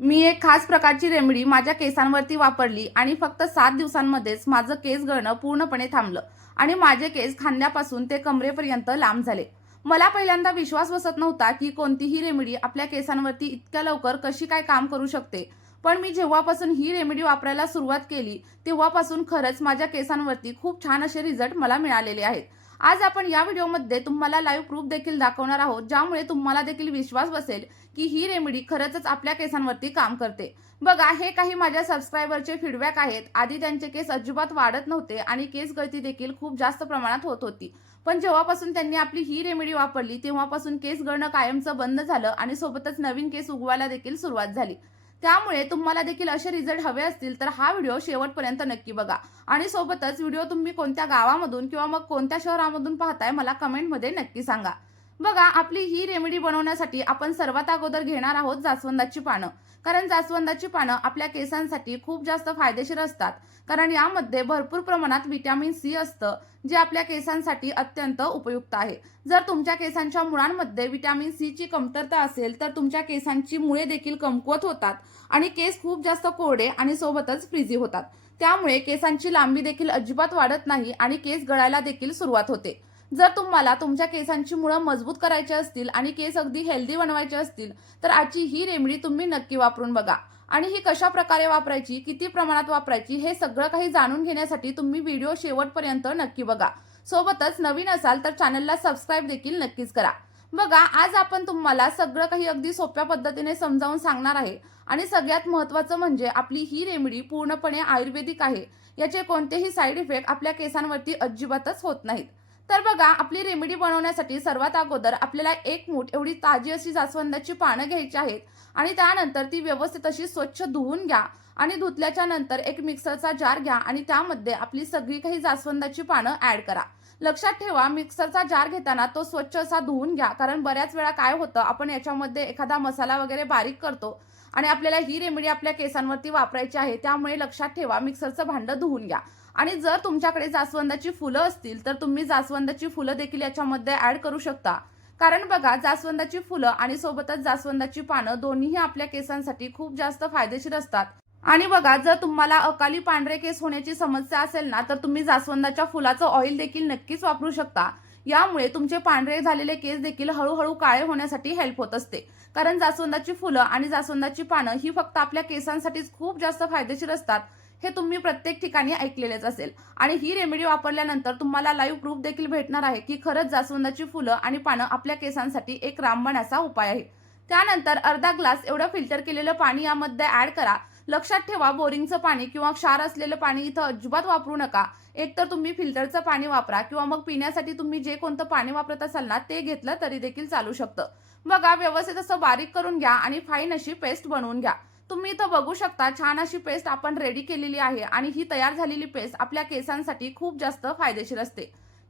मी एक खास प्रकारची रेमेडी माझ्या केसांवरती वापरली आणि फक्त 7 दिवसांमध्येच माझं केस गळणं पूर्णपणे थांबलं आणि माझे केस खांद्यापासून ते कमरेपर्यंत लांब झाले. मला पहिल्यांदा विश्वास बसत नव्हता की कोणतीही रेमेडी आपल्या केसांवरती इतक्या लवकर कशी काय काम करू शकते. पण मी जेव्हापासून ही रेमेडी वापरायला सुरुवात केली तेव्हापासून खरंच माझ्या केसांवरती खूप छान असे रिझल्ट मला मिळालेले आहेत. आज आपण या व्हिडिओमध्ये तुम्हाला लाईव्ह प्रूफ देखील दाखवणार आहोत, ज्यामुळे तुम्हाला देखील विश्वास बसेल की ही रेमेडी खरंच आपल्या केसांवरती काम करते. बघा, हे काही माझ्या सबस्क्रायबरचे फीडबॅक आहेत. आधी त्यांचे केस अजिबात वाढत नव्हते आणि केस गळती देखील खूप जास्त प्रमाणात होत होती. पण जेव्हापासून त्यांनी आपली ही रेमेडी वापरली तेव्हापासून केस गळणं कायमचं बंद झालं आणि सोबतच नवीन केस उगवायला देखील सुरुवात झाली. त्यामुळे तुम्हाला देखील असे रिझल्ट हवे असतील तर हा व्हिडिओ शेवटपर्यंत नक्की बघा. आणि सोबतच व्हिडिओ तुम्ही कोणत्या गावामधून किंवा मग कोणत्या शहरामधून पाहताय मला कमेंटमध्ये नक्की सांगा. बघा, आपली ही रेमेडी बनवण्यासाठी आपण सर्वात अगोदर घेणार आहोत जास्वंदाची पानं. कारण जास्वंदाची पानं आपल्या केसांसाठी खूप जास्त फायदेशीर असतात. कारण यामध्ये भरपूर प्रमाणात व्हिटॅमिन सी असतं, जे आपल्या केसांसाठी अत्यंत उपयुक्त आहे. जर तुमच्या केसांच्या मुळांमध्ये व्हिटॅमिन सी ची कमतरता असेल तर तुमच्या केसांची मुळे देखील कमकुवत होतात आणि केस खूप जास्त कोरडे आणि सोबतच फ्रिझी होतात. त्यामुळे केसांची लांबी देखील अजिबात वाढत नाही आणि केस गळायला देखील सुरुवात होते. जर तुम्हाला तुमच्या केसांची मुळं मजबूत करायची असतील आणि केस अगदी हेल्दी बनवायचे असतील तर आजची ही रेमेडी तुम्ही नक्की वापरून बघा. आणि ही कशा प्रकारे वापरायची, किती प्रमाणात वापरायची, हे सगळं काही जाणून घेण्यासाठी तुम्ही व्हिडिओ शेवटपर्यंत नक्की बघा. सोबतच नवीन असाल तर चॅनलला सबस्क्राईब देखील नक्कीच करा. बघा, आज आपण तुम्हाला सगळं काही अगदी सोप्या पद्धतीने समजावून सांगणार आहे. आणि सगळ्यात महत्त्वाचं म्हणजे आपली ही रेमेडी पूर्णपणे आयुर्वेदिक आहे. याचे कोणतेही साईड इफेक्ट आपल्या केसांवरती अजिबातच होत नाहीत. तर बघा, आपली रेमेडी बनवण्यासाठी सर्वात अगोदर आपल्याला 1 मूठ एवढी ताजी अशी जास्वंदाची पानं घ्यायची आहेत आणि त्यानंतर ती व्यवस्थित अशी स्वच्छ धुवून घ्या. आणि धुतल्याच्या नंतर एक मिक्सरचा जार घ्या आणि त्यामध्ये आपली सगळी काही जास्वंदाची पानं ऍड करा. लक्षात ठेवा, मिक्सरचा जार घेताना तो स्वच्छ असा धुवून घ्या. कारण बऱ्याच वेळा काय होतं, आपण याच्यामध्ये एखादा मसाला वगैरे बारीक करतो आणि आपल्याला ही रेमेडी आपल्या केसांवरती वापरायची आहे. त्यामुळे लक्षात ठेवा, मिक्सरचं भांडं धुवून घ्या. आणि जर तुमच्याकडे जास्वंदाची फुलं असतील तर तुम्ही जास्वंदाची फुलं देखील याच्यामध्ये ऍड करू शकता. कारण बघा, जास्वंदाची फुलं आणि सोबतच जास्वंदाची पानं दोन्हीही आपल्या केसांसाठी खूप जास्त फायदेशीर असतात. आणि बघा, जर तुम्हाला अकाली पांढरे केस होण्याची समस्या असेल ना तर तुम्ही जास्वंदाच्या फुलाचं ऑइल देखील नक्कीच वापरू शकता. यामुळे तुमचे पांढरे झालेले केस देखील हळूहळू काळे होण्यासाठी हेल्प होत असते. कारण जास्वंदाची फुलं आणि जास्वंदाची पानं ही फक्त आपल्या केसांसाठीच खूप जास्त फायदेशीर असतात. हे तुम्ही प्रत्येक ठिकाणी ऐकलेलेच असेल. आणि ही रेमेडी वापरल्यानंतर तुम्हाला लाईव्ह प्रूफ देखील भेटणार आहे की खरंच जास्वंदाची फुलं आणि पानं आपल्या केसांसाठी एक रामबाण असा उपाय आहे. त्यानंतर अर्धा ग्लास एवढं फिल्टर केलेलं पाणी यामध्ये ऍड करा. लक्षात ठेवा, बोरिंगचं पाणी किंवा क्षार असलेलं पाणी इथं अजिबात वापरू नका. एकतर तुम्ही फिल्टरचं पाणी वापरा किंवा मग पिण्यासाठी तुम्ही जे कोणतं पाणी वापरत असाल ना ते घेतलं तरी देखील चालू शकतं. बघा, व्यवस्थित असं बारीक करून घ्या आणि फाईन अशी पेस्ट बनवून घ्या. तुम्ही इथं बघू शकता, छान अशी पेस्ट आपण रेडी केलेली आहे आणि ही तयार झालेली पेस्ट आपल्या केसांसाठी खूप जास्त फायदेशीर असते.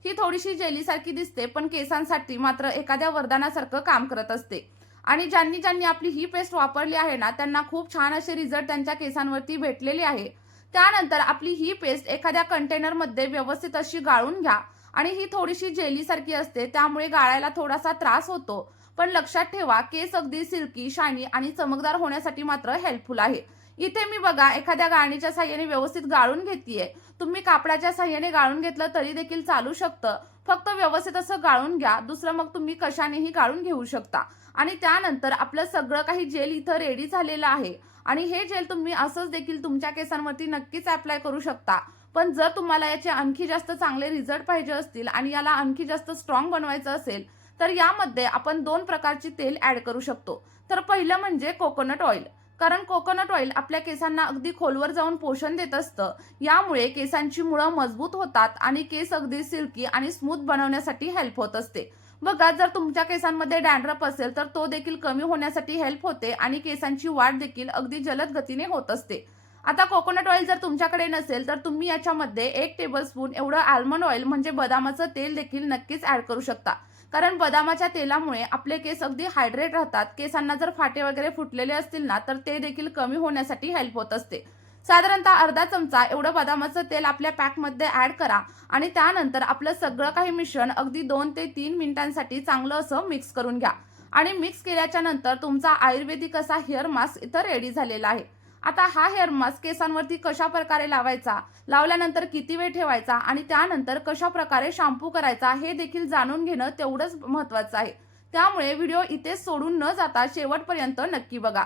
ही थोडीशी जेलीसारखी दिसते पण केसांसाठी मात्र एखाद्या वरदानासारखं काम करत असते. आणि ज्यांनी ज्यांनी आपली ही पेस्ट वापरली आहे ना त्यांना खूप छान असे रिझल्ट त्यांच्या केसांवरती भेटलेले आहे. त्यानंतर आपली ही पेस्ट एखाद्या कंटेनरमध्ये व्यवस्थित अशी गाळून घ्या. आणि ही थोडीशी जेलीसारखी असते त्यामुळे गाळायला थोडासा त्रास होतो. पण लक्षात ठेवा, केस अगदी सिल्की, शायनी आणि चमकदार होण्यासाठी मात्र हेल्पफुल आहे. इथे मी बघा एखाद्या गाळणीच्या साह्याने व्यवस्थित गाळून घेतलीये. तुम्ही कापडाच्या साह्याने गाळून घेतलं तरी देखील चालू शकतं. फक्त व्यवस्थित असं गाळून घ्या. दुसरं मग तुम्ही कशानेही गाळून घेऊ शकता. आणि त्यानंतर आपलं सगळं काही जेल इथं रेडी झालेलं आहे. आणि हे जेल तुम्ही असंच देखील तुमच्या केसांवरती नक्कीच अप्लाय करू शकता. पण जर तुम्हाला याचे आणखी जास्त चांगले रिझल्ट पाहिजे असतील आणि याला आणखी जास्त स्ट्रॉंग बनवायचं असेल तर यामध्ये आपण 2 प्रकारची तेल ऍड करू शकतो. तर पहिलं म्हणजे कोकोनट ऑइल. कारण कोकोनट ऑइल आपल्या केसांना अगदी खोलवर जाऊन पोषण देत असतं. यामुळे केसांची मुळं मजबूत होतात आणि केस अगदी सिल्की आणि स्मूथ बनवण्यासाठी हेल्प होत असते. बघा, जर तुमच्या केसांमध्ये डॅन्ड्रफ असेल तर तो देखील कमी होण्यासाठी हेल्प होते आणि केसांची वाढ देखील अगदी जलद गतीने होत असते. आता कोकोनट ऑइल जर तुमच्याकडे नसेल तर तुम्ही याच्यामध्ये 1 टेबलस्पून एवढं आल्मंड ऑइल म्हणजे बदामाचं तेल देखील नक्कीच ऍड करू शकता. कारण बदामाच्या तेलामुळे आपले केस अगदी हायड्रेट राहतात. केसांना जर फाटे वगैरे फुटलेले असतील ना तर ते देखील कमी होण्यासाठी हेल्प होत असते. साधारणतः अर्धा चमचा एवढं बदामाचं तेल आपल्या पॅकमध्ये ऍड करा आणि त्यानंतर आपलं सगळं काही मिश्रण अगदी 2 ते 3 मिनिटांसाठी चांगलं असं मिक्स करून घ्या. आणि मिक्स केल्याच्या नंतर तुमचा आयुर्वेदिक असा हेअर मास्क इथं रेडी झालेला आहे. आता हा हेअर मास्क केसांवरती कशा प्रकारे लावायचा, लावल्यानंतर किती वेळ ठेवायचा आणि त्यानंतर कशा प्रकारे शॅम्पू करायचा हे देखील जाणून घेणं तेवढंच महत्त्वाचं आहे. त्यामुळे व्हिडिओ इथेच सोडून न जाता शेवटपर्यंत नक्की बघा.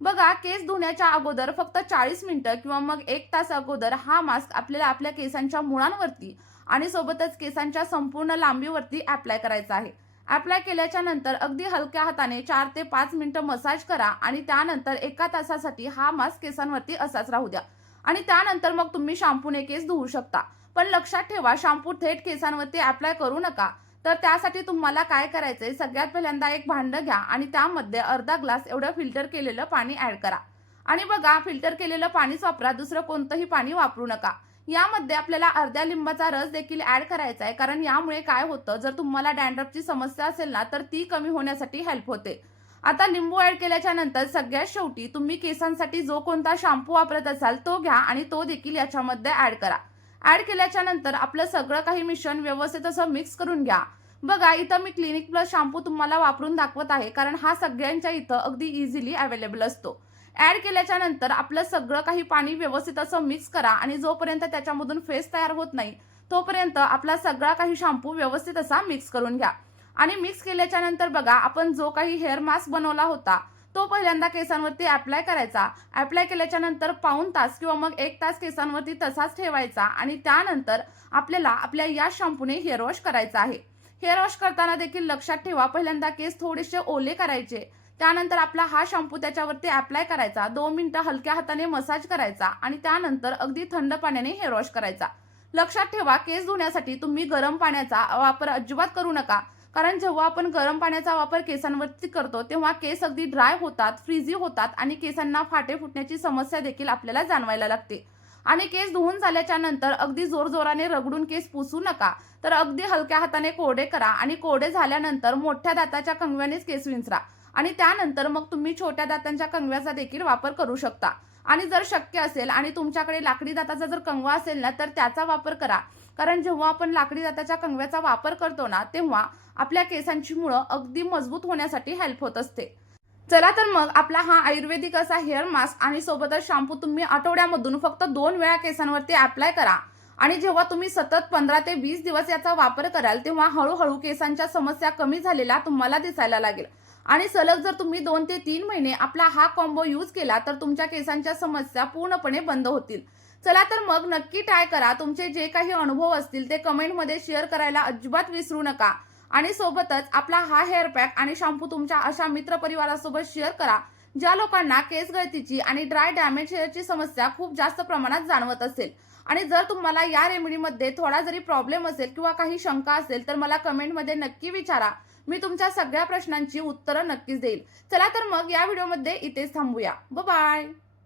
बघा, केस धुण्याच्या अगोदर फक्त 40 मिनिटं किंवा मग 1 तास अगोदर हा मास्क आपल्याला आपल्या केसांच्या मुळांवरती आणि सोबतच केसांच्या संपूर्ण लांबीवरती अप्लाय करायचा आहे. अप्लाय केल्याच्या नंतर अगदी हलक्या हाताने 4 ते 5 मिनिटं मसाज करा आणि त्यानंतर 1 तासासाठी हा मास्क केसांवरती असाच राहू द्या आणि त्यानंतर मग तुम्ही शॅम्पूने केस धुवू शकता. पण लक्षात ठेवा, शॅम्पू थेट केसांवरती अप्लाय करू नका. तर त्यासाठी तुम्हाला काय करायचंय, सगळ्यात पहिल्यांदा एक भांडं घ्या आणि त्यामध्ये अर्धा ग्लास एवढं फिल्टर केलेलं पाणी ऍड करा. आणि बघा, फिल्टर केलेलं पाणीच वापरा, दुसरं कोणतंही पाणी वापरू नका. यामध्ये आपल्याला अर्ध्या लिंबाचा रस देखील ऍड करायचा आहे, कारण यामुळे काय होतं, जर तुम्हाला डॅन्ड्रफची समस्या असेल ना तर ती कमी होण्यासाठी हेल्प होते. आता लिंबू ऍड केल्याच्या नंतर सगळ्यात शेवटी तुम्ही केसांसाठी जो कोणता शॅम्पू वापरत असाल तो घ्या आणि तो देखील याच्यामध्ये ऍड करा. ऍड केल्याच्या नंतर आपलं सगळं काही मिश्रण व्यवस्थित असं मिक्स करून घ्या. बघा, इथं मी क्लिनिक प्लस शॅम्पू तुम्हाला वापरून दाखवत आहे, कारण हा सगळ्यांच्या इथं अगदी इझिली अवेलेबल असतो. ऍड केल्याच्या नंतर आपलं सगळं काही पाणी व्यवस्थित असं मिक्स करा आणि जोपर्यंत त्याच्यामधून फेस तयार होत नाही तोपर्यंत आपला सगळा काही शॅम्पू व्यवस्थित असा मिक्स करून घ्या. आणि मिक्स केल्याच्या नंतर बघा, आपण जो काही हेअर मास्क बनवला होता तो पहिल्यांदा केसांवरती अप्लाय करायचा. अप्लाय केल्याच्या नंतर पाऊण तास किंवा मग 1 तास केसांवरती तसाच ठेवायचा आणि त्यानंतर आपल्याला आपल्या या शॅम्पूने हेअर वॉश करायचा आहे. हेअर वॉश करताना देखील लक्षात ठेवा, पहिल्यांदा केस थोडेसे ओले करायचे, त्यानंतर आपला हा शॅम्पू त्याच्यावरती अप्लाय करायचा, 2 मिनिटं हलक्या हाताने मसाज करायचा आणि त्यानंतर अगदी थंड पाण्याने हेअर वॉश करायचा. लक्षात ठेवा, केस धुण्यासाठी तुम्ही गरम पाण्याचा वापर अजिबात करू नका, कारण जेव्हा आपण गरम पाण्याचा वापर केसांवरती करतो तेव्हा केस अगदी ड्राय होतात, फ्रीझी होतात आणि केसांना फाटे फुटण्याची समस्या देखील आपल्याला जाणवायला लागते. आणि केस धुवून झाल्याच्या नंतर अगदी जोरजोराने रगडून केस पुसू नका, तर अगदी हलक्या हाताने कोरडे करा आणि कोरडे झाल्यानंतर मोठ्या दाताच्या कंगव्यानेच केस विंचरा आणि त्यानंतर मग तुम्ही छोट्या दातांच्या कंगव्याचा देखील वापर करू शकता. आणि जर शक्य असेल आणि तुमच्याकडे लाकडी दाताचा जर कंगवा असेल ना तर त्याचा वापर करा, कारण जेव्हा आपण लाकडी दाताच्या कंगव्याचा वापर करतो ना तेव्हा आपल्या केसांची मुळं अगदी मजबूत होण्यासाठी हेल्प होत असते. चला तर मग आपला हा आयुर्वेदिक असा हेअर मास्क आणि सोबतच शॅम्पू तुम्ही आठवड्यामधून फक्त 2 वेळा केसांवरती अप्लाय करा आणि जेव्हा तुम्ही सतत 15 ते 20 दिवस याचा वापर कराल तेव्हा हळूहळू केसांच्या समस्या कमी झालेल्या तुम्हाला दिसायला लागेल. आणि सलग जर तुम्ही 2 ते 3 महिने आपला हा कॉम्बो यूज केला तर तुमच्या केसांच्या समस्या पूर्णपणे बंद होतील. चला तर मग नक्की ट्राय करा. तुमचे जे काही अनुभव असतील ते कमेंटमध्ये शेअर करायला अजिबात विसरू नका आणि सोबतच आपला हा हेअर पॅक आणि शॅम्पू तुमच्या अशा मित्रपरिवारासोबत शेअर करा ज्या लोकांना केस गळतीची आणि ड्राय डॅमेज हेअरची समस्या खूप जास्त प्रमाणात जाणवत असेल. आणि जर तुम्हाला या रेमेडीमध्ये थोडा जरी प्रॉब्लेम असेल किंवा काही शंका असेल तर मला कमेंटमध्ये नक्की विचारा. मी तुमच्या सगळ्या प्रश्नांची उत्तरं नक्कीच देईल. चला तर मग या व्हिडिओमध्ये इथेच थांबूया. बाय.